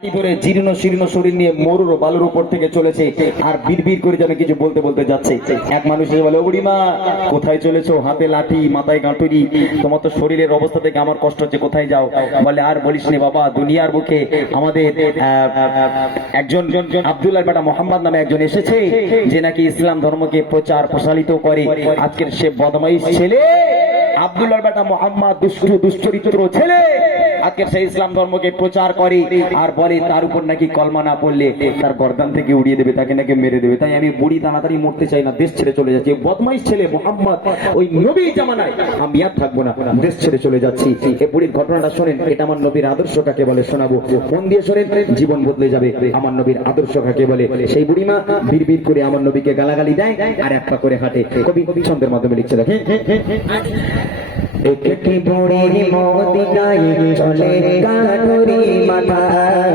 জীর্ণ শীর্ণ শরীর নিয়ে মরুর বালুর উপর থেকে চলেছে আর বিড়বিড় করে যেন কিছু বলতে বলতে যাচ্ছে। এক মানুষ এসে বলে, ও বুড়িমা কোথায় চলেছো? হাতে লাঠি, মাথায় গাঁটুরি, তোমার তো শরীরের অবস্থা থেকে আমার কষ্ট হচ্ছে, কোথায় যাও? বলে, আর বলিস নে বাবা, দুনিয়ার বুকে আমাদের একজন আব্দুল্লাহর বেটা মোহাম্মদ নামে একজন এসেছে, যে নাকি ইসলাম ধর্মকে প্রচার প্রসারিত করে। আজকের সে বদমাইশ ছেলে আব্দুল্লাহর বেটা মোহাম্মদ দুশ্চরিত্র ছেলে আজকে সেই ইসলাম ধর্মকে প্রচার করে আর বলে তার উপর নাকি কলমা না পড়লে তার গর্দান থেকে উড়িয়ে দেবে, তাকে নাকি মেরে দেবে। তাই আমি বুড়ি তাড়াতাড়ি মরতে চাই না, দেশ ছেড়ে চলে যাচ্ছি। বদমাইশ ছেলে মোহাম্মদ ওই নবী জামানায় আমি আর থাকবো না, দেশ ছেড়ে চলে যাচ্ছি। এই বুড়ির ঘটনাটা শোনেন, এটা আমার নবীর আদর্শ কাকে বলে শোনাবো, মন দিয়ে শোনেন, জীবন বদলে যাবে। আমার নবীর আদর্শ কাকে বলে? সেই বুড়িমা বিড়বিড় করে আমার নবীকে গালাগালি দেয় আর এক পা করে হাঁটে। কবি ছন্দের মাধ্যমে লিখছে, দেখেন, একটি বুড়ি মদিনায় চলে গাড়ি মাথায়,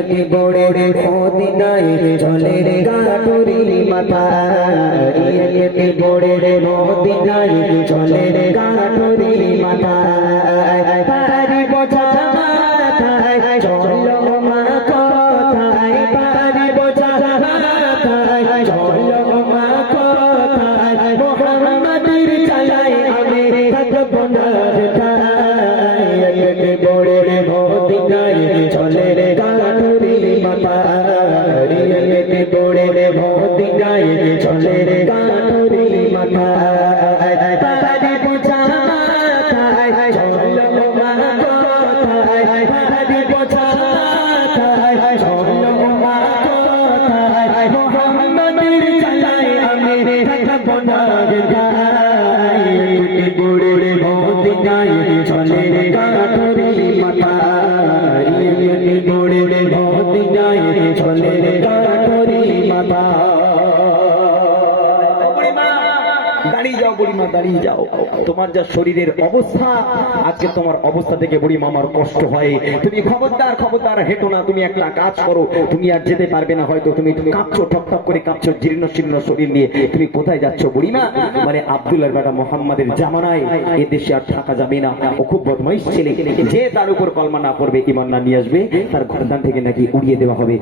একটি বুড়ি মদিনায় চলে গাড়ি মাথায়, একটি বুড়ি মদিনায় চলে গাড়ি মাথায়, পারি বোঝা মাথায় চলো মা কোথায়, পারি বোঝা মাথায় চলো মা কোথায়, মোহাম্মদের চালায় আমি থাকবো না যেথায়, একটি বড়ে মদিনায় চলে গাড়ি মাথায়, একটি বড়ে মদিনায় চলে গাড়ি মাথায়, পারি বোঝা মাথায় চলো মা কোথায়, পারি বোঝা মাথায় চলো মা কোথায়, মোহাম্মদের চালায় আমি থাকবো না যেথায়, একটি বড়ে মদিনায় চলে গাড়ি মাথায়, একটি বড়ে মদিনায় চলে গাড়ি মাথায়। দাঁড়িয়ে যাও বুড়িমা, দাঁড়িয়ে যাও। তোমার যা শরীরের অবস্থা, আজকে তোমার অবস্থা থেকে বুড়িমা আমার কষ্ট হয়। তুমি খবরদার খবরদার হেঁটো না। তুমি একটা কাজ করো, তুমি আর যেতে পারবে না হয়তো, তুমি কাঁপছো, ঠক ঠক করে কাঁপছো, জীর্ণ শীর্ণ শরীর নিয়ে তুমি কোথায় যাচ্ছ বুড়িমা? মানে আব্দুল্লাহর বেটা মোহাম্মদের জামানায় এ দেশে আর থাকা যাবে না। ও খুব বদমাইশ ছেলে, যে তার উপর কলমা না পড়বে, ঈমান না নিয়ে আসবে, তার গর্দান থেকে নাকি উড়িয়ে দেওয়া হবে।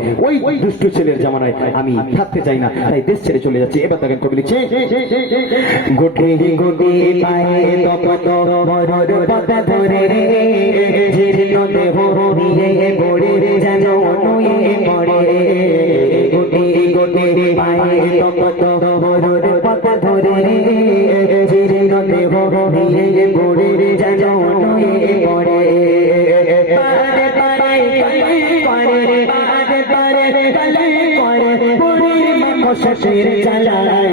ওই দুষ্ট ছেলের জামানায় আমি থাকতে চাই না, তাই দেশ ছেড়ে চলে যাচ্ছে। এবার দেখেন কবি লিখছে, গোটে গোটে পায়ে তপত মরর পথ ধরে, জীর্ণ দেহ নিয়ে গড়ে যেন নুয়ে পড়ে, গোটে গোটে পায়ে তপত মরর পথ ধরে, জীর্ণ দেহ নিয়ে গড়ে যেন নুয়ে পড়ে, পারে পারে পারে পারে পারে কালে করে বুড়ির মশাশের চালায়,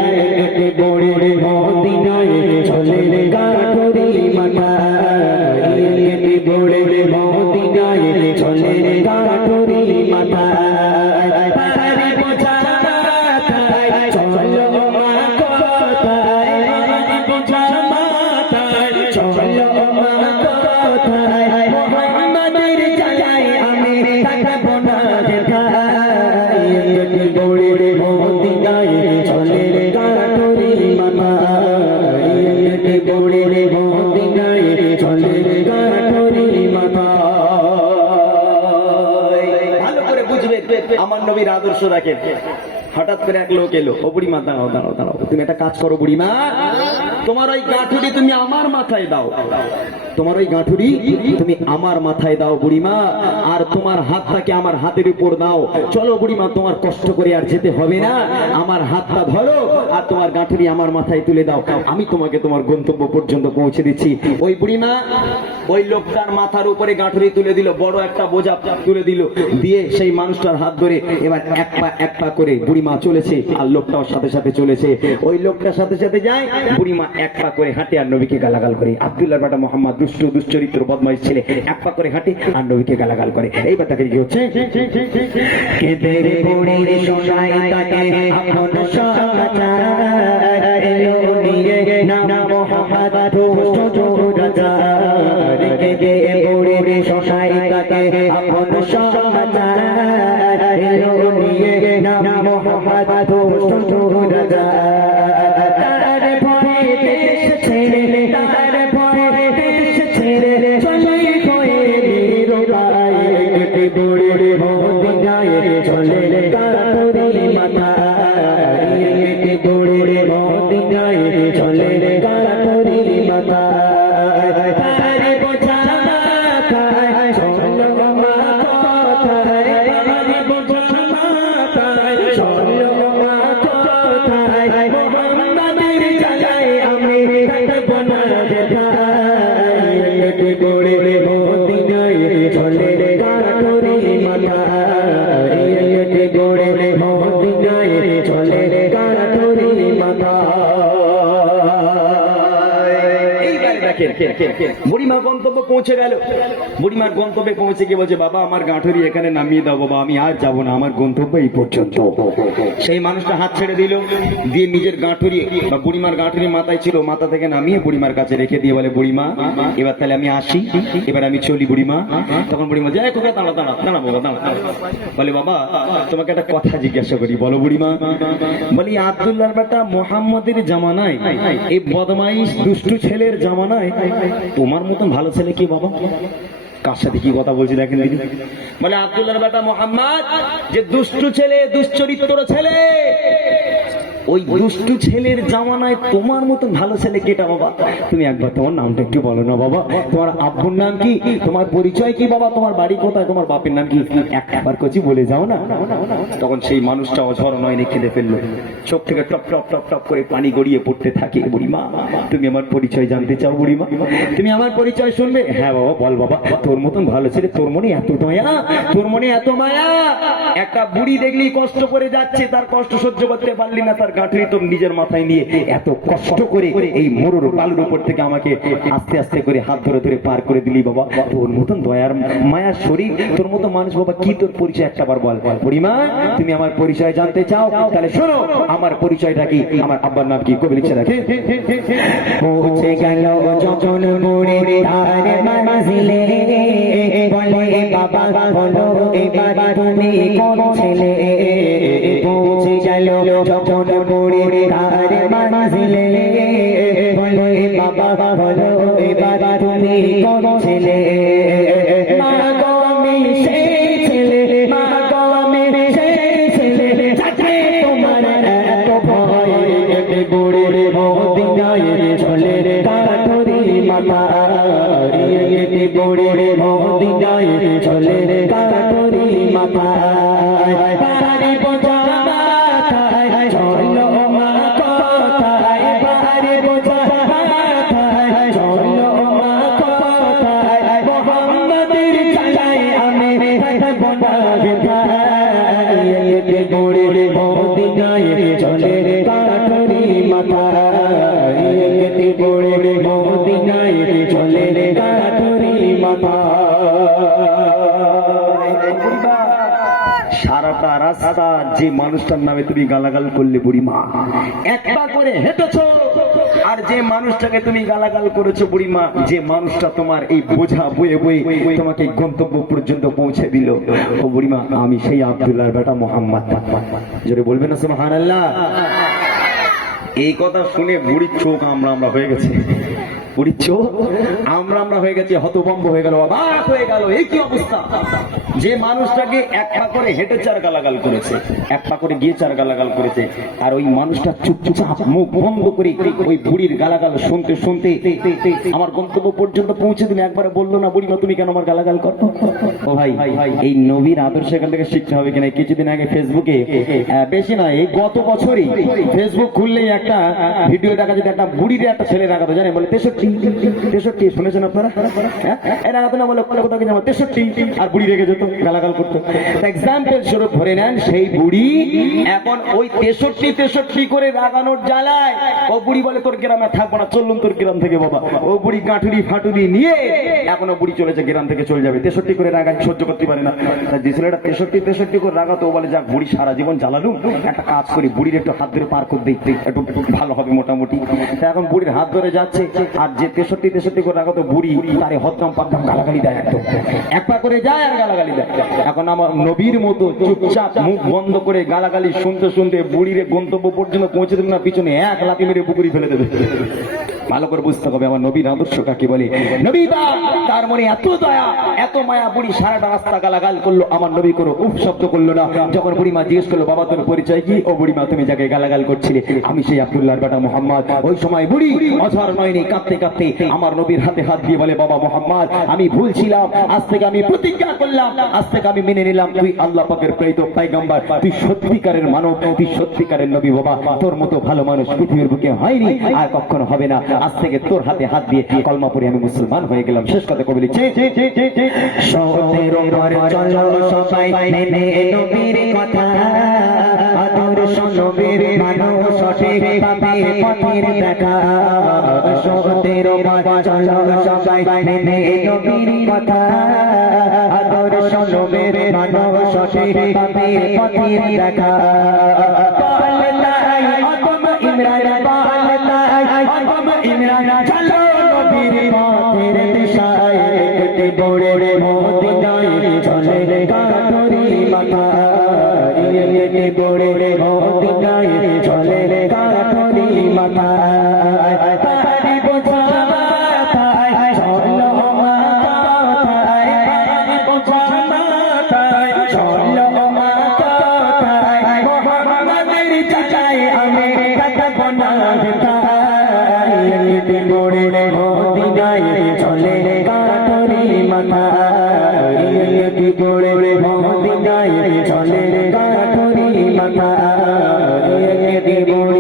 বড়ে মদিনায় চলে গাড়ি মাথায়, বড়ে মদিনায় চলে গাড়ি মাথায়, পারি বোঝা মাথায় চলো মা কোথায়, পারি বোঝা মাথায় চলো মা কোথায়, মোহাম্মদের চালায় আমি থাকবো না যেথায়, বড়ে মদিনায় চলে গাড়ি মাথায়, বড়ে মদিনায় চলে গাড়ি মাথায়। ভালো করে বুঝবে আমার নবীর আদর্শ রাখেন। হঠাৎ করে এক লোক এলো, ও বুড়িমা দাঁড়াও দাঁড়াও দাঁড়াও, তুমি একটা কাজ করো বুড়িমা, তোমার ওই গাঁঠুরি তুমি আমার মাথায় দাও, তোমার ওই গাঁঠুরি তুমি আমার মাথায় দাও বুড়িমা, আর তোমার হাতটাকে আমার হাতের উপর দাও। চলো বুড়িমা, তোমার কষ্ট করে আর যেতে হবে না, আমার হাতটা ধরো আর তোমার গাঁঠুরি আমার মাথায় তুলে দাও, আমি তোমাকে তোমার গন্তব্য পর্যন্ত পৌঁছে দিচ্ছি। ওই বুড়িমা ওই লোকটার মাথার উপরে গাঁঠুরি তুলে দিল, বড় একটা বোঝা তুলে দিল, দিয়ে সেই মানুষটার হাত ধরে এবার এক পা করে বুড়িমা চলেছে আর লোকটাও সাথে সাথে চলেছে। ওই লোকটার সাথে সাথে যায়, বুড়িমা এক পা করে হাঁটে আর নবীকে গালাগাল করে। আব্দুল্লাহর বেটা মোহাম্মদ দুশ্চরিত্র বদমাইশ ছেলে এক পা করে হাঁটে আর নবীকে গালাগাল করে। এইবার তাকে কি হচ্ছে, কেদের বুড়ির শোনাই তাকে আপন সমাচার, এলো নিয়ে নাম মোহাম্মদ রাজার, কেদের বুড়ির শোনাই তাকে আপন সমাচার, এলো নিয়ে নাম মোহাম্মদ রাজার, তার ভয়ে দেশ ছেড়ে, তার ভয়ে দেশ ছেড়ে চলে গয়ে নিরুপায়, বুড়ির মদিনায় চলে কাটুরি মাথা হেঁটে দৌড়ে মদিনায় চলে কাটুরি মাথা তারে বোঝা মাথায় চলো মা কথায় তারে বোঝা মাথায় চলো মা কথায় মোহাম্মদের জায়গায় আমি থাকবো না যেথায় হেঁটে দৌড়ে মদিনায় চলে কাটুরি মাথা হেঁটে দৌড়ে মদিনায় চলে কাটুরি মাথা বুড়িমা গন্তব্য পৌঁছে গেল। বুড়িমার গন্তব্যে পৌঁছে গিয়ে বলছে, বাবা আমার গাঁঠুরি এখানে নামিয়ে দাও বাবা, আমি আর যাবো না, আমার গন্তব্য এই পর্যন্ত। সেই মানুষটা হাত ছেড়ে দিল, দিয়ে নিজের গাঁঠুরি বা বুড়িমার গাঁঠুরি মাথায় ছিল, মাথা থেকে নামিয়ে বুড়িমার কাছে রেখে দিয়ে বলে, বুড়িমা এবার তাহলে আমি আসি, এবার আমি চলি বুড়িমা। তখন বুড়িমা যায়, কোথায় দাঁড়া দাঁড়া দাঁড়া বাবা দাঁড়া। বলে, বাবা তোমাকে একটা কথা জিজ্ঞাসা করি, বলো বুড়িমা। বলি, আব্দুল্লাহর বেটা মোহাম্মদের জামানায়, এই বদমাইশ দুষ্টু ছেলের জামানায় তোমার মতন ভালো ছেলে কি বাবা? কার সাথে কি কথা বলছি দেখেন দিদি। বলে, আব্দুল্লাহর বেটা মোহাম্মদ যে দুষ্টু ছেলে, দুশ্চরিত্র ছেলে, ওই দুষ্টু ছেলের জামানায় তোমার মতন ভালো ছেলে কেটা বাবা? তুমি একবার তোমার নামটা একটু বলো না বাবা, তোমার আব্বুর নাম কি, তোমার পরিচয় কি বাবা, তোমার বাড়ি কোথায়, তোমার বাপের নাম কি, একবার কচি বলে যাও না। তখন সেই মানুষটা অঝর নয়নে কেঁদে ফেললো, চোখ থেকে টপ টপ টপ টপ করে পানি গড়িয়ে পড়তে থাকে। বুড়িমা তুমি আমার পরিচয় জানতে চাও বুড়িমা? তুমি আমার পরিচয় শুনবে? হ্যাঁ বাবা বল বাবা, তোর মতন ভালো ছেলে, তোর মনে এত মায়া, তোর মনে এত মায়া। একটা বুড়ি দেখলেই কষ্ট করে যাচ্ছে, তার কষ্ট সহ্য করতে পারলি না, তার গাঁঠুরি তোর নিজের মাথায় নিয়ে এত কষ্ট করে এই মরুর বালুর উপর থেকে আমাকে আস্তে আস্তে করে হাত ধরে ধরে পার করে দিলি বাবা। তোর মতন দয়ার মায়ার শরীর, তোর মতো মানুষ বাবা, কি তোর পরিচয় একটা বার বল। বুড়িমা তুমি আমার পরিচয় জানতে চাও? তাহলে শোনো আমার পরিচয়টা কি, আমার আব্বার নাম কি, কবি লিখছে রাখে। পৌঁছে গেল যখন বুড়ি তার মাঝিলে, বলে বাবা বলো এবার তুমি কোন ছেলে? পৌঁছে গেল যখন বুড়ি তার মাঝিলে, বলে বাবা বলো এবার তুমি কোন ছেলে? মা গো আমি সেই ছেলে, মা গো আমি সেই ছেলে, যাকে তোমার এত ভয়। এতে বুড়ি মদিনায় চলে কাটুরি মাথা, এতে বুড়ি মদিনায় চলে কাটুরি মাথা। পারি বোঝা মাথায় চলো মা কথায়, পারি বোঝা মাথায় চলো মা কথায়, মোহাম্মদের জায়গায় আমি থাকবো না যেথায়। এতে বুড়ি মদিনায় চলে কাটুরি মাথা, এতে বুড়ি মদিনায় চলে কাটুরি মাথা। সারাটা রাস্তা যে মানুষটার নামে তুমি গালাগাল করলে বুড়িমা, একবার করে হেঁটেছো, আর যে মানুষটাকে তুমি গালাগাল করেছো বুড়িমা, যে মানুষটা তোমার এই বোঝা বয়ে বয়ে তোমাকে গন্তব্য পর্যন্ত পৌঁছে দিল, ও বুড়িমা আমি সেই আব্দুল্লাহর বেটা মোহাম্মদ। জোরে বলবেন না সুবহানাল্লাহ। এই কথা শুনে বুড়ির চোখ আমরা আমরা হয়ে গেছে, বুড়ির চোখ আমরা আমরা হয়ে গেছে, হতভম্ব হয়ে গেল, অবাক হয়ে গেল, এই কি অবস্থা? যে মানুষটাকে এক পা করে হেঁটে চার গালাগাল করেছে, এক পা করে গিয়ে চার গালাগাল করেছে, আর ওই মানুষটা চুপচাপ মুখ বন্ধ করে ওই বুড়ির গালাগাল শুনতে শুনতে আমার গন্তব্য পর্যন্ত পৌঁছে দিলে একবারে বললো না, বুড়িমা তুমি কেন আমার গালাগাল করো? ও ভাই এই নবীর আদর্শ এখান থেকে শিখতে হবে কিনা। কিছুদিন আগে ফেসবুকে, বেশি না এই গত বছরই ফেসবুক খুললেই একটা ভিডিও দেখা যেত, একটা বুড়ির একটা ছেলে রাখাতো, জানেন বলে 63 শুনেছেন আপনারা? এই রাখাতো না বলে কোথাও কি 63, আর বুড়ি রেখে যেত, গালাগাল করতো। এক্সাম্পল স্বরূপ ধরে নেন, সেই বুড়ি এখন ওই 63 করে রাগানোর জ্বালায় ও বুড়ি বলে তোর গ্রামে থাকবো না, চললুন তোর গ্রাম থেকে বাবা। ও বুড়ি গাঁঠুরি ফাটুরি নিয়ে এখনো বুড়ি চলেছে, গ্রাম থেকে চলে যাবে। 63 করে রাগায়, সহ্য করতে পারে না। যে ছেলেটা 63 করে রাগাতো, ও বলে যাক বুড়ি সারা জীবন জ্বালালু, একটা কাজ করি, বুড়ির একটু হাত ধরে পার করে দিই, একটু ভালো হবে মোটামুটি। এখন বুড়ির হাত ধরে যাচ্ছে, আর যে 63 করে রাগাতো বুড়ি, তারে হদ্দাম পাদ্দাম গালাগালি দেয়, একদম এক পা করে যায় আর গালাগালি দেয়। এখন আমার নবীর মতো চুপচাপ মুখ বন্ধ করে গালাগালি শুনতে শুনতে বুড়ির গন্তব্য পর্যন্ত পৌঁছে দেবে না, পিছনে এক লাথি মেরে পুকুরি ফেলে দেবে। ভালো করে বুঝতে হবে আমার নবীর আদর্শ কাকে বলে। নবী তার মনে এত দয়া এত মায়া, বুড়ি সারাটা রাস্তা গালাগাল করলো, আমার নবী কোনো উফ শব্দ করলো না। যখন বুড়িমা জিজ্ঞেস করলো বাবা তোর পরিচয় কি, ও বুড়িমা তুমি যাকে গালাগাল করছিলে আমি সেই আব্দুল্লাহর বেটা মোহাম্মদ। ওই সময় বুড়ি অঝর নয়নি কাঁদতে কাঁদতে আমার নবীর হাতে হাত দিয়ে বলে বাবা মোহাম্মদ আমি ভুল ছিলাম, আজ থেকে আমি প্রতিজ্ঞা করলাম, আজ থেকে আমি মেনে নিলাম তুই আল্লাহ পাকের প্রেরিত পয়গম্বর, তুই সত্যিকারের মানব, তুই সত্যিকারের নবী। বাবা তোর মতো ভালো মানুষ পৃথিবীর বুকে হয়নি আর কখনো হবে না, আজ থেকে তোর হাতে হাত দিয়ে কলমা পড়ে আমি মুসলমান হয়ে গেলাম। শেষ কথা কবি লিখছে সতের উপর চলো সবাই মেনে নবীর কথা, আদর্শ নবীর মানুষ সঠিক পাবে পথের দেখা। সতের উপর চলো সবাই মেনে নবীর কথা, আদর্শ নবীর মানুষ সঠিক পাবে পথের দেখা। পাল্লাই আদম ইমরান, পাল্লাই আদম ইমরান, চলো নবীর পথের দিশায়, একটি বড় মদিনায় চলে কাটুরি মাথা, একটি বড় মদিনায় চলে কাটুরি মাথা। তারি বোঝা মাথায় চলো মাথায়, তারি বোঝা মাথায় চলো মাথায়, মোহাম্মদের চাচাই আমি কাটব না তাই, একটি বড় মদিনায় চলে কাটুরি মাথা, একটি বড় মদিনায় চলে কাটুরি মাথা, একটি বড়